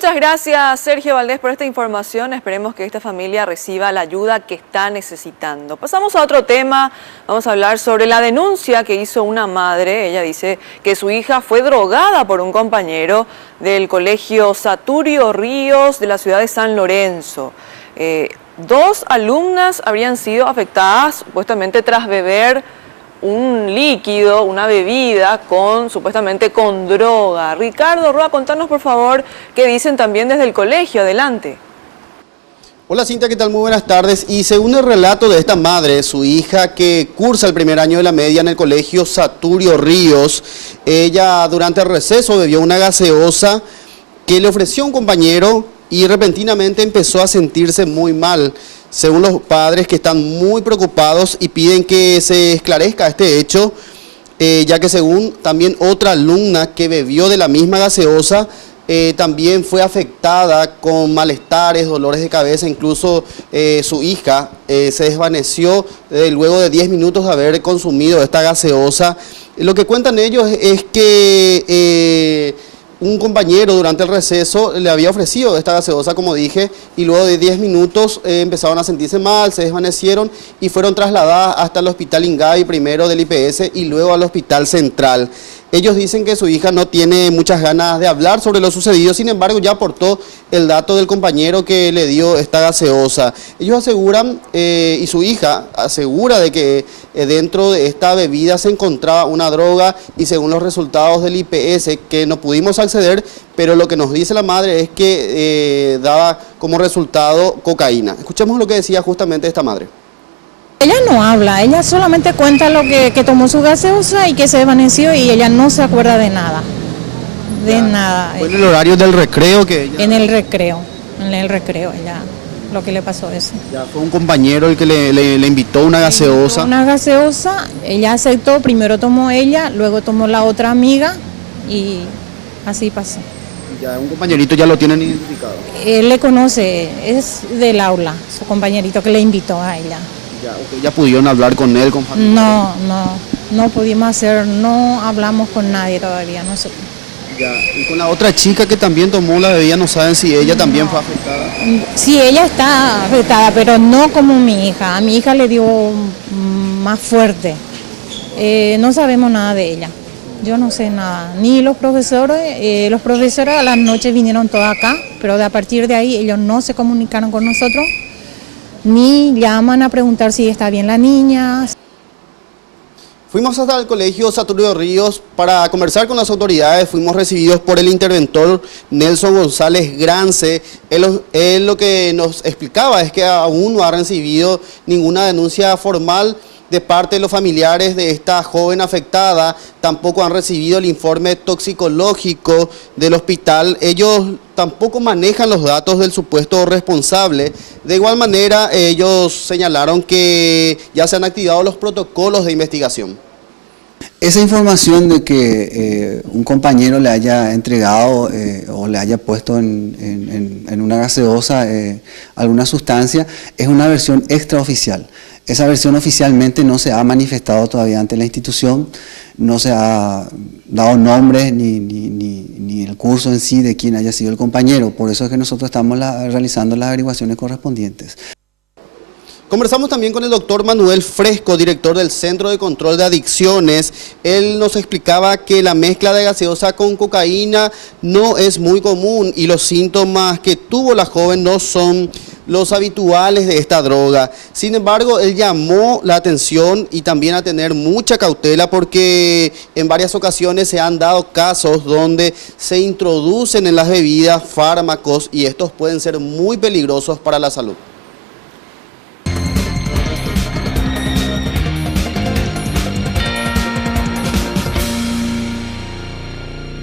Muchas gracias, Sergio Valdés, por esta información. Esperemos que esta familia reciba la ayuda que está necesitando. Pasamos a otro tema. Vamos a hablar sobre la denuncia que hizo una madre. Ella dice que su hija fue drogada por un compañero del colegio Saturio Ríos de la ciudad de San Lorenzo. Dos alumnas habrían sido afectadas supuestamente tras beber un líquido, una bebida supuestamente con droga. Ricardo Roa, contanos por favor qué dicen también desde el colegio. Adelante. Hola Cintia, ¿qué tal? Muy buenas tardes. Y según el relato de esta madre, su hija que cursa el primer año de la media en el colegio Saturio Ríos, ella durante el receso bebió una gaseosa que le ofreció un compañero y repentinamente empezó a sentirse muy mal. Según los padres, que están muy preocupados y piden que se esclarezca este hecho, ya que según también otra alumna que bebió de la misma gaseosa, también fue afectada con malestares, dolores de cabeza. Incluso su hija se desvaneció luego de 10 minutos de haber consumido esta gaseosa. Lo que cuentan ellos es que un compañero durante el receso le había ofrecido esta gaseosa, como dije, y luego de 10 minutos empezaron a sentirse mal, se desvanecieron y fueron trasladadas hasta el hospital Ingavi, primero del IPS y luego al hospital central. Ellos dicen que su hija no tiene muchas ganas de hablar sobre lo sucedido, sin embargo ya aportó el dato del compañero que le dio esta gaseosa. Ellos aseguran, y su hija asegura de que dentro de esta bebida se encontraba una droga y según los resultados del IPS que no pudimos acceder, pero lo que nos dice la madre es que daba como resultado cocaína. Escuchemos lo que decía justamente esta madre. Ella no habla, ella solamente cuenta lo que tomó su gaseosa y que se desvaneció y ella no se acuerda de nada, nada. ¿Fue en el horario del recreo que ella...? En el recreo, ella, lo que le pasó eso. Ya fue un compañero el que le invitó una gaseosa. Una gaseosa, ella aceptó, primero tomó ella, luego tomó la otra amiga y así pasó. Ya un compañerito ya lo tienen identificado. Él le conoce, es del aula, su compañerito que le invitó a ella. ¿Ya pudieron hablar con él, con familia? No pudimos hacer, no hablamos con nadie todavía, no sé. Ya, y con la otra chica que también tomó la bebida, ¿no saben si ella también fue afectada? Sí, ella está afectada, pero no como mi hija. A mi hija le dio más fuerte. No sabemos nada de ella. Yo no sé nada. Ni los profesores a las noches vinieron todos acá, pero a partir de ahí ellos no se comunicaron con nosotros. Ni llaman a preguntar si está bien la niña. Fuimos hasta el colegio Saturio Ríos para conversar con las autoridades. Fuimos recibidos por el interventor Nelson González Grance. Él lo que nos explicaba es que aún no ha recibido ninguna denuncia formal de parte de los familiares de esta joven afectada. Tampoco han recibido el informe toxicológico del hospital. Ellos tampoco manejan los datos del supuesto responsable. De igual manera, ellos señalaron que ya se han activado los protocolos de investigación. Esa información de que un compañero le haya entregado o le haya puesto en una gaseosa alguna sustancia es una versión extraoficial. Esa versión oficialmente no se ha manifestado todavía ante la institución, no se ha dado nombre ni el curso en sí de quién haya sido el compañero. Por eso es que nosotros estamos realizando las averiguaciones correspondientes. Conversamos también con el doctor Manuel Fresco, director del Centro de Control de Adicciones. Él nos explicaba que la mezcla de gaseosa con cocaína no es muy común y los síntomas que tuvo la joven no son los habituales de esta droga. Sin embargo, él llamó la atención y también a tener mucha cautela porque en varias ocasiones se han dado casos donde se introducen en las bebidas fármacos y estos pueden ser muy peligrosos para la salud.